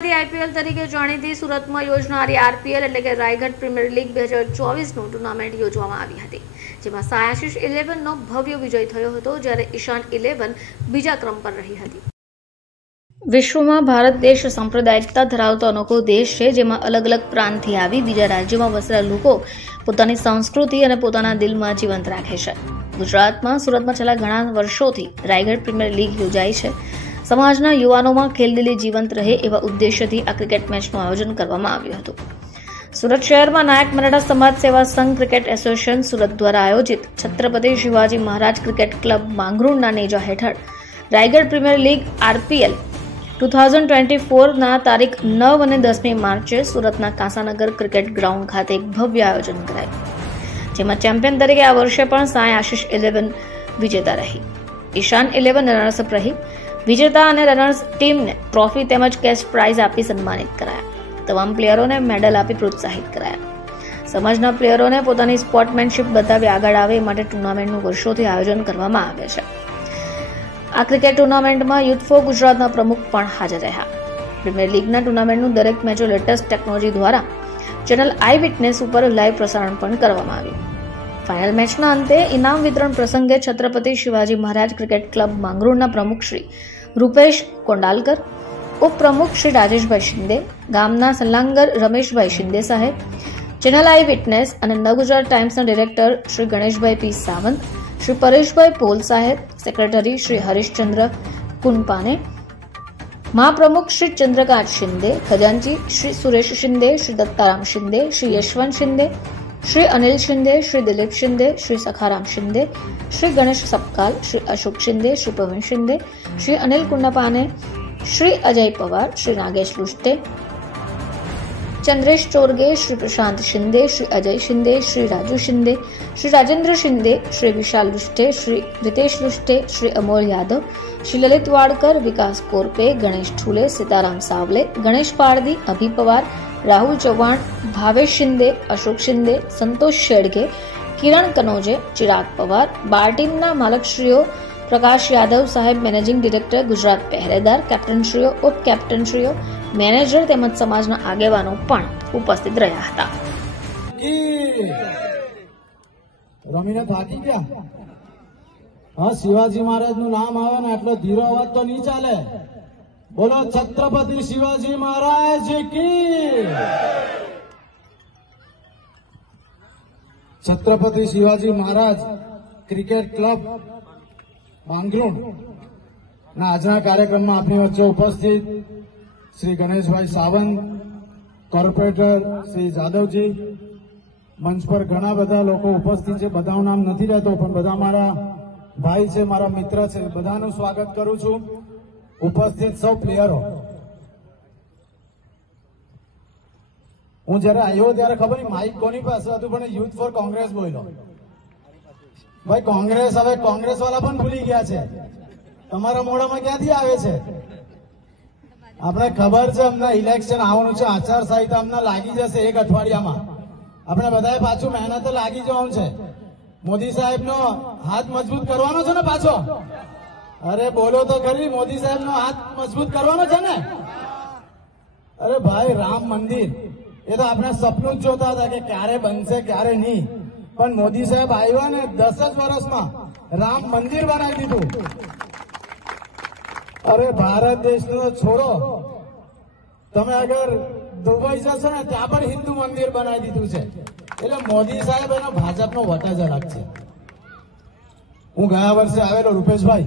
IPL તરીકે જાણીતી સુરતમાં યોજનારી આરપીએલ એટલે કે રાયગઢ પ્રીમિયર લીગ 2024નો ટુર્નામેન્ટ યોજવામાં આવી હતી, જેમાં સાઈ આશિષ 11નો ભવ્ય વિજય થયો હતો, જ્યારે ઈશાન 11 બીજા ક્રમ પર રહી હતી. વિશ્વમાં ભારત દેશ સાંપ્રદાયિકતા ધરાવતો અનોખો દેશ છે, જેમાં અલગ અલગ પ્રાંતથી આવી બીજા રાજ્યોમાં વસેલા લોકો પોતાની સંસ્કૃતિ અને પોતાના દિલમાં જીવંત રાખે છે. ગુજરાતમાં સુરતમાં છેલ્લા ઘણા વર્ષોથી રાયગઢ પ્રીમિયર લીગ યોજાય છે. સમાજના યુવાનોમાં ખેલદિલી જીવંત રહે એવા ઉદ્દેશ્યથી આ ક્રિકેટ મેચનું આયોજન કરવામાં આવ્યું હતું. સુરત શહેરમાં નાયક મરાઠા સમાજ સેવા સંઘ ક્રિકેટ એસોસિએશન સુરત દ્વારા આયોજિત છત્રપતિ શિવાજી મહારાજ ક્રિકેટ ક્લબ માંગરોળના નેજા હેઠળ રાયગઢ પ્રીમિયર લીગ આરપીએલ 2024ના તારીખ 9 અને 10મી માર્ચે સુરતના કાંસાનગર ક્રિકેટ ગ્રાઉન્ડ ખાતે એક ભવ્ય આયોજન કરાયું, જેમાં ચેમ્પિયન તરીકે આ વર્ષે પણ સાઈ આશિષ 11 વિજેતા રહી. ઈશાન 11 રનર્સઅપ રહી. વિજેતા અને રનર્સ ટીમને ટ્રોફી તેમજ કેશ પ્રાઇઝ આપી સન્માનિત કરાયા. તમામ પ્લેયરોને મેડલ આપી પ્રોત્સાહિત કરાયા. સમાજના પ્લેયરોને પોતાની સ્પોર્ટમેનશીપ બતાવી આગળ આવે એ માટે ટુર્નામેન્ટનું વર્ષોથી આયોજન કરવામાં આવે છે. આ ક્રિકેટ ટુર્નામેન્ટમાં યુથ ફોર ગુજરાતના પ્રમુખ પણ હાજર રહ્યા. પ્રીમિયર લીગના ટુર્નામેન્ટનું દરેક મેચો લેટેસ્ટ ટેકનોલોજી દ્વારા ચેનલ આઈ વિટનેસ ઉપર લાઈવ પ્રસારણ પણ કરવામાં આવ્યું. ફાઇનલ મેચના અંતે ઇનામ વિતરણ પ્રસંગે છત્રપતિ શિવાજી મહારાજ ક્રિકેટ ક્લબ માંગરોળના પ્રમુખ શ્રી રૂપેશ કોંડાલકર, ઉપપ્રમુખ શ્રી રાજેશભાઈ શિંદે, ગામના સલ્લાંગર રમેશભાઈ શિંદે સાહેબ, ચેનલ આઈ વિટનેસ અને નવગુજરાત ટાઈમ્સના ડિરેક્ટર શ્રી ગણેશભાઈ પી સાવંત, શ્રી પરેશભાઈ પોલ સાહેબ, સેક્રેટરી શ્રી હરીશચંદ્ર કુનપાને, મહાપ્રમુખ શ્રી ચંદ્રકાંત શિંદે, ખજાનચી શ્રી સુરેશ શિંદે, શ્રી દત્તારામ શિંદે, શ્રી યશવંત શિંદે, શ્રી અનિલ શિંદે, શ્રી દિલીપ શિંદે, શ્રી સખારામ શિંદે, શ્રી ગણેશ સપકાલ, શ્રી અશોક શિંદે, શ્રી પ્રવીણ શિંદે, શ્રી અનિલ કુંડપાને, શ્રી અજય પવાર, શ્રી નાગેશ લુષ્ટે, ચંદ્રેશ ચોરગે, શ્રી પ્રશાંત શિંદે, શ્રી અજય શિંદે, શ્રી રાજુ શિંદે, શ્રી રાજેન્દ્ર શિંદે, શ્રી વિશાલ લુષ્ટે, શ્રી રીતેશ લુષ્ટે, શ્રી અમોલ યાદવ, શ્રી લલિત વાડકર, વિકાસ કોરપે, ગણેશ ઠુલે, સીતારામ સાવલે, ગણેશ પારદી, અભિ પવાર, રાહુલ ચૌહાણ, ભાવેશ શિંદે, અશોક શિંદે, સંતોષ શેડગે, કિરણ કનોજે, ચિરાગ પવાર, બાર ટીમના માલકશ્રીઓ, પ્રકાશ યાદવ સાહેબ, મેનેજિંગ ડિરેક્ટર ગુજરાત પહેરેદાર, કેપ્ટનશ્રીઓ, ઉપ કેપ્ટનશ્રીઓ, મેનેજર તેમજ સમાજના આગેવાનો પણ ઉપસ્થિત રહ્યા હતા. રમીને થાકી ગયા. હા, શિવાજી મહારાજનું નામ આવે ને એટલો ધીરો અવાજ તો નહીં ચાલે. બોલો છત્રપતિ શિવાજી મહારાજ કી. છત્રપતિ શિવાજી મહારાજ ક્રિકેટ ક્લબ માંગરોળ ના આજના કાર્યક્રમમાં આપણી વચ્ચે ઉપસ્થિત શ્રી ગણેશભાઈ સાવંત, કોર્પોરેટર શ્રી જાદવજી, મંચ પર ઘણા બધા લોકો ઉપસ્થિત છે. બધાનું નામ નથી રહેતો, પણ બધા મારા ભાઈ છે, મારા મિત્ર છે. બધાનું સ્વાગત કરું છું. ઉપસ્થિત સૌ પ્લેયરો, હું જયારે આવ્યો ત્યારે ખબર નહીં માઇક કોની પાસે હતું, પણ યુથ ફોર કોંગ્રેસ બોલ્યો. ભાઈ કોંગ્રેસ, હવે કોંગ્રેસ વાળા પણ ભૂલી ગયા છે. તમારા મોઢામાં ક્યાંથી આવે છે? આપણે ખબર છે અમને ઇલેક્શન આવવાનું છે, આચારસંહિતા અમને લાગી જશે 1 અઠવાડિયામાં. આપણે બધાએ પાછું મહેનત લાગી જવાનું છે. મોદી સાહેબનો હાથ મજબૂત કરવાનો છે ને પાછો. અરે બોલો તો ખરી, મોદી સાહેબનો હાથ મજબૂત કરવાનો છે ને. અરે ભાઈ, રામ મંદિર એ તો આપણે સપનું જ જોતા હતા કે ક્યારે બનશે ક્યારે નહીં, પણ મોદી સાહેબ આવ્યા ને 10 જ વર્ષમાં રામ મંદિર બનાવી દીધું. અરે ભારત દેશનો છોડો, તમે અગર દુબઈ જશો ને ત્યાં પણ હિન્દુ મંદિર બનાવી દીધું છે. એટલે મોદી સાહેબ એનો ભાજપનો વટ જ અલગ છે. હું ગયા વર્ષે આવેલો રૂપેશભાઈ,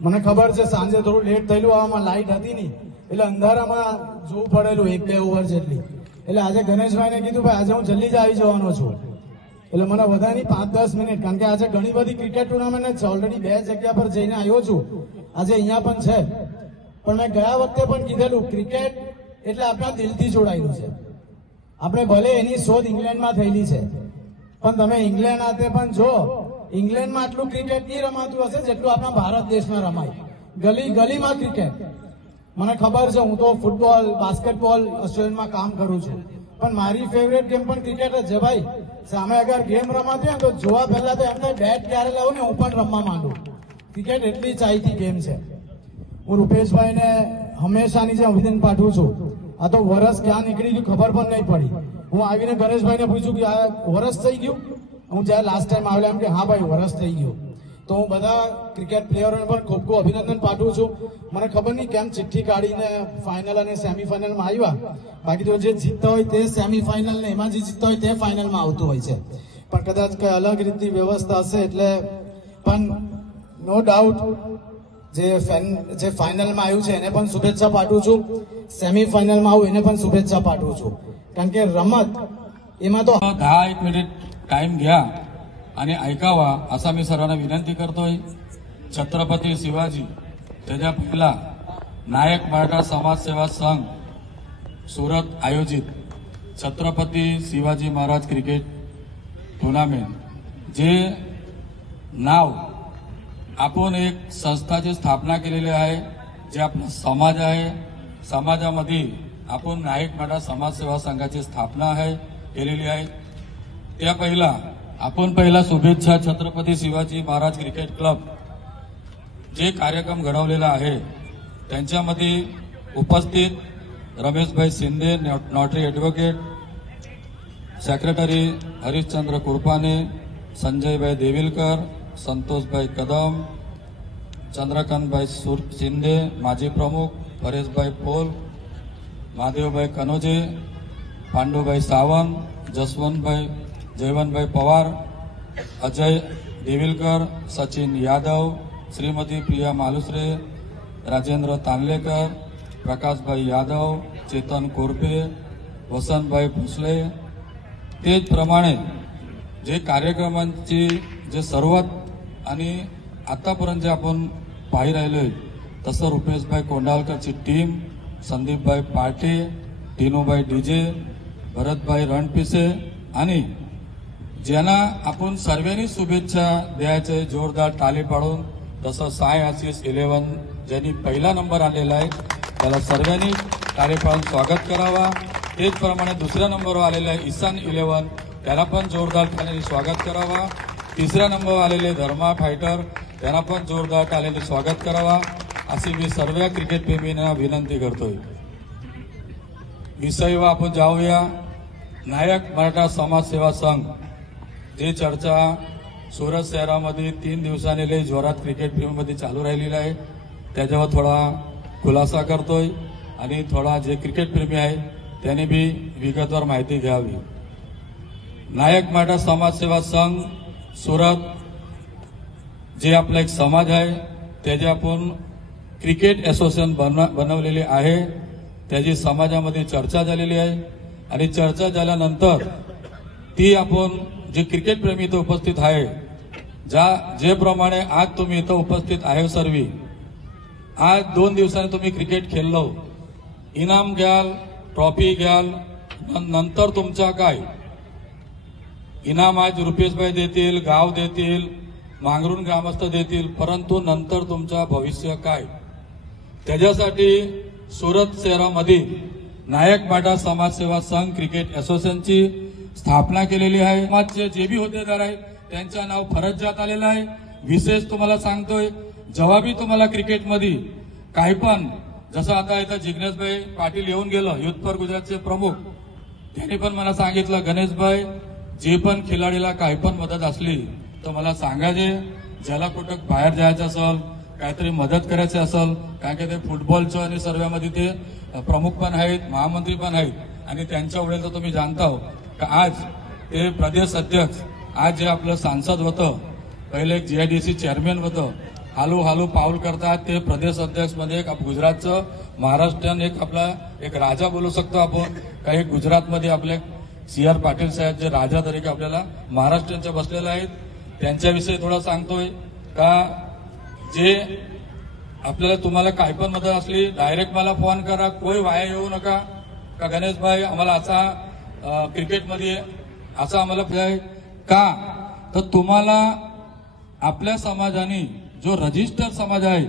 મને ખબર છે સાંજે થોડું લેટ થયેલું, આવામાં લાઈટ હતી નહીં, એટલે અંધારામાં જોવું પડેલું 1-2 ઓવર જેટલી. એટલે આજે ગણેશભાઈને કીધું ભાઈ આજે હું જલ્દી જ આવી જવાનો છું. એટલે મને વધારે 5-10 મિનિટ, કારણ કે આજે ઘણી બધી ક્રિકેટ ટુર્નામેન્ટ છે. ઓલરેડી 2 જગ્યા પર જઈને આવ્યો છું, આજે અહીંયા પણ છે. પણ મેં ગયા વખતે પણ કીધેલું, ક્રિકેટ એટલે આપણા દિલથી જોડાયેલું છે. આપણે ભલે એની શોધ ઇંગ્લેન્ડમાં થયેલી છે, પણ તમે ઇંગ્લેન્ડ આતે પણ જો, ઇંગ્લેન્ડમાં આટલું ક્રિકેટ નહીં રમાતું હશે જેટલું આપણા ભારત દેશમાં રમાય. ગલી ગલીમાં ક્રિકેટ. મને ખબર છે, હું તો ફૂટબોલ, બાસ્કેટબોલ, ઓસ્ટ્રેલિયામાં કામ કરું છું, પણ મારી ફેવરેટ ગેમ પણ ક્રિકેટ જ છે. ભાઈ સામે અગર ગેમ રમાતી હોય તો જોવા પહેલા તો એમને બેટ ક્યારે લાવું ને હું પણ રમવા માંડું. ક્રિકેટ એટલી ચાહીતી ગેમ છે. હું રૂપેશભાઈને હંમેશાની જે અભિનંદન પાઠવું છું. આ તો વરસ ક્યાં નીકળી ગયું ખબર પણ નહીં પડી. હું આવીને ગણેશભાઈને પૂછ્યું કે આ વરસ થઈ ગયું. હું જ્યારે લાસ્ટ ટાઈમ આવેલા એમ કે હા ભાઈ વરસ થઈ ગયું. તો હું બધા ક્રિકેટ પ્લેયરોને પણ ખૂબ ખૂબ અભિનંદન પાઠવું છું. મને ખબર નહીં કેમ ચિઠ્ઠી કાઢીને ફાઇનલ અને સેમીફાઇનલમાં આવ્યા. બાકી તો જે જીતતા હોય તે સેમીફાઇનલ ને એમાં જે જીતતા હોય તે ફાઇનલમાં આવતું હોય છે. પણ કદાચ કઈ અલગ રીતની વ્યવસ્થા હશે એટલે પણ નો ડાઉટ જે ફાઇનલમાં આવ્યું છે એને પણ શુભેચ્છા પાઠવું છું. સેમીફાઇનલમાં આવું એને પણ શુભેચ્છા પાઠવું છું. कारण की रमत एમાં તો 10 मिनिट टाइम घ्या आणि ऐकावा असा मी सर्वांना विनंती करतोय. छत्रपती शिवाजी त्याच्या पहिला नायक मराठा समाज सेवा संघ सुरत आयोजित छत्रपती शिवाजी महाराज क्रिकेट टूर्नामेंट जे नाव आपण एक संस्थाची स्थापना केलेली आहे. जे आपला समाज आहे समाजामध्ये आपण नायक मराठा समाज सेवा संघाची स्थापना आहे केलेली आहे. त्या पहिला शुभेच्छा छत्रपती शिवाजी महाराज क्रिकेट क्लब जे कार्यक्रम घडवलेला आहे त्यांच्यामध्ये उपस्थित रमेशभाई शिंदे नॉटरी ॲडव्होकेट, सेक्रेटरी हरिश्चंद्र कुरपाने, संजयभाई देविलकर, संतोषभाई कदम, चंद्रकांतभाई शिंदे माजी प्रमुख, परेशभाई पोल, महादेवभाई कनोजे, पांडुभाई सावंत, जयवंतभाई पवार, अजय देविलकर, सचिन यादव, श्रीमती प्रिया मालुसरे, राजेंद्र तांलेकर, प्रकाशभाई यादव, चेतन कोरपे, वसंतभाई भोसले. तेचप्रमाणे जे कार्यक्रमांची जे सर्वात आणि आतापर्यंत जे आपण पाही राहिलोय तसं रुपेशभाई कोंडालकरची टीम, संदीपभाई पाटे, टिनूभाई डीजे, भरतभाई रणपिसे आणि ज्यांना आपण सर्वांनी शुभेच्छा द्यायचे जोरदार टाळी पाडून. तसं साय आशिष 11 ज्यांनी पहिला नंबर आलेला आहे त्याला सर्वांनी टाळी पाडून स्वागत करावा. तेचप्रमाणे दुसऱ्या नंबरवर आलेला आहे ईशान 11 त्याला पण जोरदार टाळीने स्वागत करावा. तिसऱ्या नंबरवर आलेले धर्मा फायटर त्यांना पण जोरदार टाळीने स्वागत करावा अशी मी सर्व क्रिकेट प्रेमींना विनंती करतोय. विषयवर आपण जाऊया. नायक मराठा समाज सेवा संघ जे चर्चा सुरत शहरामध्ये 3 दिवसांनी लई जोरात क्रिकेट प्रेमीमध्ये चालू राहिलेली आहे त्याच्यावर थोडा खुलासा करतोय आणि थोडा जे क्रिकेट प्रेमी आहे त्यांनी बी विगतवार माहिती घ्यावी. नायक मराठा समाज सेवा संघ सुरत जे आपला एक समाज आहे त्याचे आपण क्रिकेट असोसिएशन बनवलेले आहे. त्याची समाजामध्ये चर्चा झालेली आहे आणि चर्चा झाल्यानंतर ती आपण जे क्रिकेट प्रेमी इथं उपस्थित आहे जे प्रमाणे आज तुम्ही इथं उपस्थित आहे सर्वी आज 2 दिवसांनी तुम्ही क्रिकेट खेळलो इनाम घ्याल ट्रॉफी घ्याल नंतर तुमचा काय इनाम आज रुपेशभाई देतील गाव देतील मांगरून ग्रामस्थ देतील परंतु नंतर तुमचा भविष्य काय त्याच्यासाठी सुरत शहरामध्ये नायक मराठा समाज सेवा संघ क्रिकेट असोसिएशनची स्थापना केलेली आहे. समाजचे जे बी होद्देदार आहेत त्यांचं नाव फरजात आलेलं आहे. विशेष तुम्हाला सांगतोय जेव्हा बी तुम्हाला क्रिकेटमध्ये काही पण जसं आता इथं जिग्नेशभाई पाटील येऊन गेलं युथ फॉर गुजरातचे प्रमुख त्यांनी पण मला सांगितलं गणेशभाई जे पण खिलाडीला काही पण मदत असली तर मला सांगायचे. ज्याला कुठं बाहेर जायचं असेल काहीतरी मदत करायची असेल कारण की ते फुटबॉलचं आणि सर्वांमध्ये ते प्रमुख पण आहेत महामंत्री पण आहेत आणि त्यांच्या वेळेला तर तुम्ही जाणता हो का आज ते प्रदेश अध्यक्ष आज जे आपलं सांसद होतं पहिले एक जीआयडीसी चेअरमॅन होतं हालू पाऊल करतात ते प्रदेश अध्यक्ष मध्ये एक गुजरातचं महाराष्ट्रीयन एक आपला एक राजा बोलू शकतो आपण काही गुजरातमध्ये आपले CR पाटील साहेब जे राजा तरीके आपल्याला महाराष्ट्रांच्या बसलेले आहेत त्यांच्याविषयी थोडं सांगतोय का जे आपल्याला तुम्हाला काही पण मदत असली डायरेक्ट मला फोन करा कोई वाया येऊ नका का गणेशभाई आम्हाला असा क्रिकेटमध्ये असा आम्हाला का तर तुम्हाला आपल्या समाजाने जो रजिस्टर समाज आहे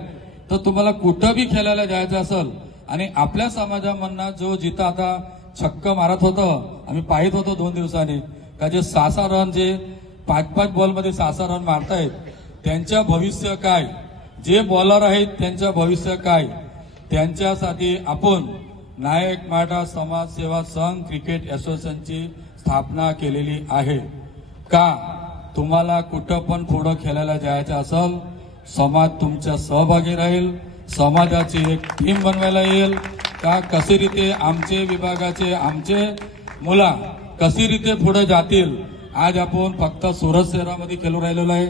तर तुम्हाला कुठं बी खेळायला जायचं असेल आणि आपल्या समाजामधनं जो जिथं आता छक्क मारत होतं आम्ही पाहित होतो 2 दिवसांनी का जे 6 रन जे 5 बॉलमध्ये 6 रन मारतायत त्यांच्या भविष्य काय जे बॉलर आहेत त्यांचं भविष्य काय त्यांच्यासाठी आपण नायक मराठा समाज सेवा संघ क्रिकेट असोसिएशनची स्थापना केलेली आहे। का तुम्हाला कुठं पण पुढं खेळायला जायचं असेल, समाज तुमच्या सहभागी राहील, समाजाची एक टीम बनवायला येईल का कशी रीते आमचे विभागाचे आमचे मुला कशी रीते पुढे जातील। आज आपण फक्त सुरत शहरामध्ये खेळू राहिलेलो आहे,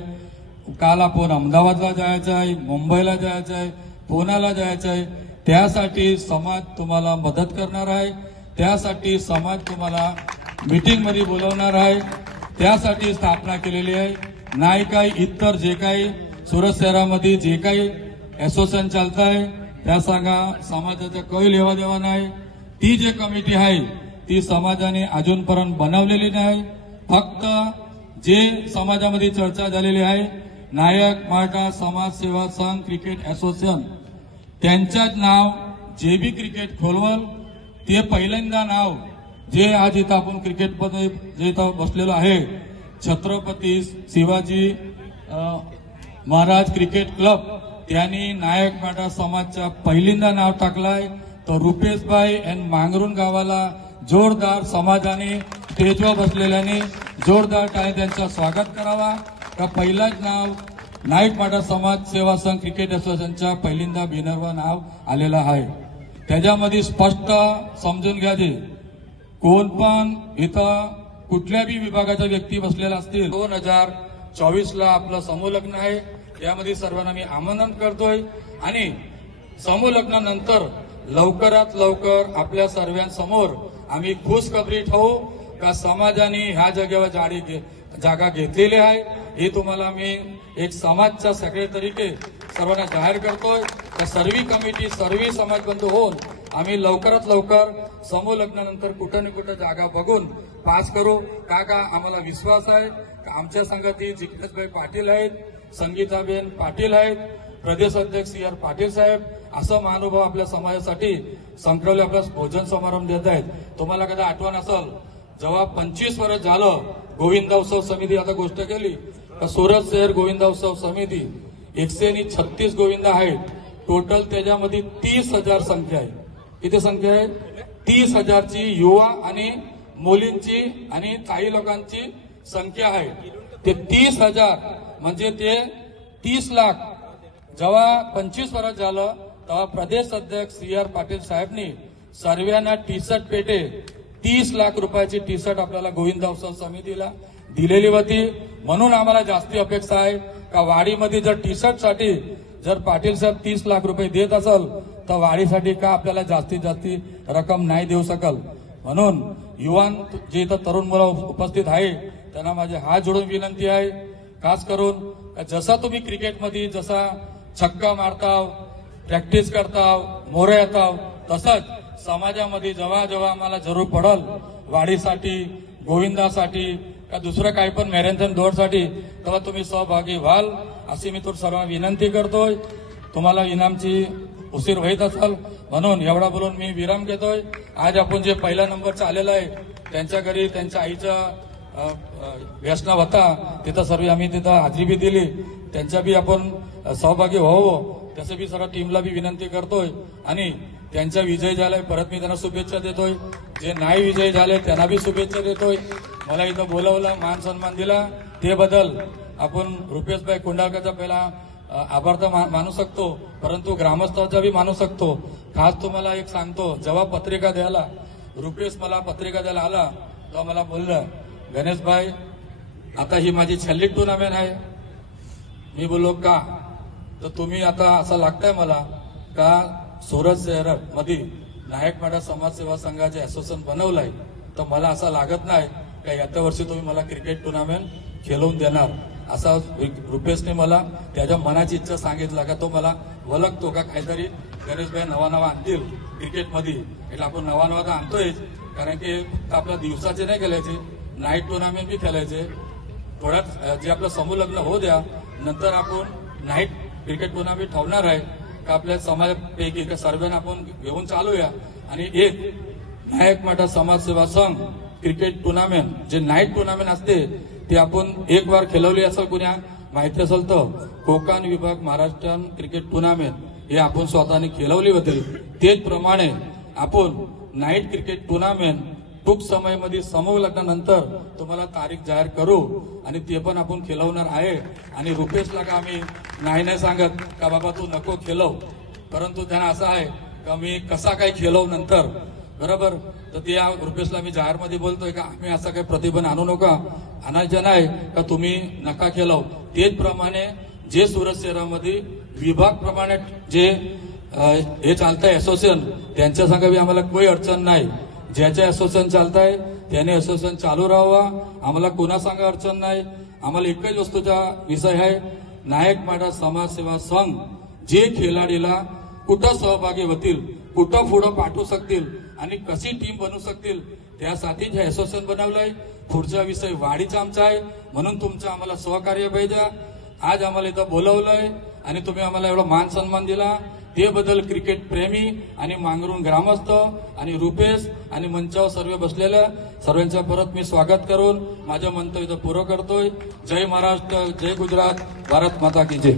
काल आपण अहमदाबादला जायचं आहे, मुंबईला जायचं आहे, पुण्याला जायचं आहे। त्यासाठी समाज तुम्हाला मदत करणार आहे, त्यासाठी समाज तुम्हाला मीटिंग मध्ये बोलवणार आहे, त्यासाठी स्थापना केलेली आहे। नाही काही इतर जे काही सुरत शहरामध्ये जे काही असोसिएशन चालत आहे त्या सांगा समाजाचा काही लेवा देवा नाही। ती जे कमिटी आहे ती समाजाने अजूनपर्यंत बनवलेली नाही। फक्त जे समाजामध्ये चर्चा झालेली आहे नायक मराठा समाज सेवा संघ क्रिकेट असोसिएशन त्यांच्याच नाव जे बी क्रिकेट खोलवल ते पहिल्यांदा नाव जे आज इथं आपण क्रिकेटमध्ये जे इथं बसलेलो आहे छत्रपती शिवाजी महाराज क्रिकेट क्लब त्यांनी नायक मराठा समाजच्या पहिल्यांदा नाव टाकलाय। तर रुपेशभाई आणि मांगरून गावाला जोरदार समाजाने स्टेजवर बसलेल्याने जोरदार टाळ्या त्यांचं स्वागत करावा। का पहिलाच नाव नायक मराठा समाज सेवा संघ क्रिकेट असोसिएशनच्या पहिल्यांदा बॅनरवर नाव आलेलं आहे। त्याच्यामध्ये स्पष्ट समजून घ्यायचे कोण पण इथं कुठल्या बी विभागाच्या व्यक्ती बसलेल्या असतील 2024ला आपलं समूह लग्न आहे, यामध्ये सर्वांना मी आमंत्रण करतोय आणि समूह लग्नानंतर लवकरात लवकर आपल्या सर्वांसमोर आम्ही खुशखबरी ठेवू का समाजाने ह्या जागेवर जागा घेतलेली आहे। हे तुम्हाला मी एक समाजचा सेक्रेटरी सर्वांना जाहीर करतोय का सर्व कमिटी सर्व समाज बंधू होऊन आम्ही लवकरात लवकर समूह लग्नानंतर कुठं ना कुठं जागा बघून पास करू। का आम्हाला विश्वास आहे का आमच्या संघातील जिग्नेशभाई पाटील आहेत, संगीताबेन पाटील आहेत, प्रदेश अध्यक्ष CR पाटील साहेब असं महानुभाव आपल्या समाजासाठी संकल्प आपला भोजन समारंभ देत आहेत। तुम्हाला कदा आठवण असेल जेव्हा 25 वर्ष झालं गोविंदा उत्सव समिती आता गोष्ट केली तर सुरत शहर गोविंदा उत्सव समिती 136 गोविंदा आहेत टोटल, त्याच्यामध्ये 30,000 संख्या आहे। किती संख्या आहे? 30,000ची युवा आणि मुलींची आणि काही लोकांची संख्या आहे। ते 30,000 म्हणजे ते 30 लाख। जेव्हा 25 वर्ष झालं तेव्हा प्रदेश अध्यक्ष CR पाटील साहेबनी सर्वांना टी शर्ट पेटे 30 लाख रुपयाची टी शर्ट आपल्याला गोविंदा उत्सव समितीला दिलेली होती। म्हणून आम्हाला जास्ती अपेक्षा आहे का वाडीमध्ये जर टी शर्ट साठी जर पाटील साहेब 30 लाख रुपये देत असेल तर वाडीसाठी का आपल्याला जास्तीत जास्त रक्कम नाही देऊ शकल। म्हणून युवान जे इथं तरुण मुलं उपस्थित आहे त्यांना माझे हात जोडून विनंती आहे, खास करून जसा तुम्ही क्रिकेटमध्ये जसा छक्का मारताव, प्रॅक्टिस करताव, मोरे येताव, तसंच समाजामध्ये जेव्हा जेव्हा आम्हाला जरूर पडल वाढीसाठी गोविंदासाठी का दुसरं काही पण मॅरेथॉन दौडसाठी तेव्हा तुम्ही सहभागी व्हाल अशी मी तुला सर्वांना विनंती करतोय। तुम्हाला इनामची उशीर होत असेल म्हणून एवढा बोलून मी विराम घेतोय। आज आपण जे पहिला नंबरचा आलेला आहे त्यांच्या घरी त्यांच्या आईचा व्यसन होता, तिथं सर्व आम्ही तिथं हाजरी बी दिली, त्यांच्या बी आपण सहभागी व्हावं त्याचं बी सर्व टीमला बी विनंती करतोय। आणि त्यांचा विजय झालाय परत मी त्यांना शुभेच्छा देतोय, जे नाही विजय झाले त्यांना बी शुभेच्छा देतोय। मला इथं बोलावलं मान सन्मान दिला ते बदल आपण रुपेशभाई कुंडाळकरचा पहिला आभार तर मानू शकतो, परंतु ग्रामस्थांचा बी मानू शकतो। खास तुम्हाला एक सांगतो, जेव्हा पत्रिका द्यायला रुपेश मला पत्रिका द्यायला आला तेव्हा मला बोललं गणेशभाई आता ही माझी छल्ली टुर्नामेंट आहे। मी बोललो का तर तुम्ही आता असं लागतंय मला का सुरत शहरामध्ये नायक मराठा समाज सेवा संघाचे असोसिएशन बनवलंय तर मला असं लागत नाही का याच्या वर्षी तुम्ही मला क्रिकेट टुर्नामेंट खेळवून देणार। असा रुपेशने मला त्याच्या मनाची इच्छा सांगितला का तो मला ओळखतो का काहीतरी गणेशभाई नवा नवा आणतील क्रिकेटमध्ये, એટલે आपण नवा नवा तर आणतोय कारण की आपल्या दिवसाचे नाही खेळायचे, नाईट टुर्नामेंट बी खेळायचे। थोड्यात जे आपलं समूह लग्न होऊ द्या नंतर आपण नाईट क्रिकेट टुर्नामेंट ठेवणार आहे का आपल्या समाजापैकी का सर्वांना आपण घेऊन चालूया आणि एक नायक मराठा समाज सेवा संघ क्रिकेट टुर्नामेंट जे नाईट टुर्नामेंट असते ते आपण एक बार खेळवली असेल कुण्या माहिती असेल तर कोकण विभाग महाराष्ट्र क्रिकेट टुर्नामेंट हे आपण स्वतःने खेळवली होती. त्याचप्रमाणे आपण नाईट क्रिकेट टुर्नामेंट खूप समयामध्ये समूह लग्नानंतर तुम्हाला तारीख जाहीर करू आणि ते पण आपण खेळवणार आहे. आणि रुपेशला का आम्ही नाही सांगत का बाबा तू नको खेळव, परंतु त्यांना असं आहे का मी कसा काय खेळव नंतर, बरोबर. तर त्या रुपेशला मी जाहीर मध्ये बोलतोय का आम्ही असं काही प्रतिबंध आणू नका, आणायचं नाही का तुम्ही नका खेळव. त्याचप्रमाणे जे सुरत शहरामध्ये विभाग प्रमाणे जे हे चालतंय असोसिएशन, त्यांच्या संग बी आम्हाला काही अडचण नाही. ज्याचे असोसिएशन चालतंय त्याने असोसिएशन चालू राहावं, आम्हाला कोणा सांगा अडचण नाही. आम्हाला एकच वस्तूचा विषय आहे, नायक मराठा समाजसेवा संघ जे खेळाडूला कुठं सहभागी होतील, कुठं पुढं पाठवू शकतील आणि कशी टीम बनवू शकतील त्यासाठी हे असोसिएशन बनवलंय. पुढचा विषय वाढीचा आमचा आहे, म्हणून तुमचं आम्हाला सहकार्य पाहिजे. आज आम्हाला इथं बोलवलंय आणि तुम्ही आम्हाला एवढा मान सन्मान दिला ते बद्दल क्रिकेट प्रेमी आणि मांगरून ग्रामस्थ आणि रुपेश आणि मंचावर सर्व बसलेल्या सर्वांचं परत मी स्वागत करून माझं मंतव्य इथं पुरं करतोय. जय महाराष्ट्र, जय गुजरात, भारत माता की जय.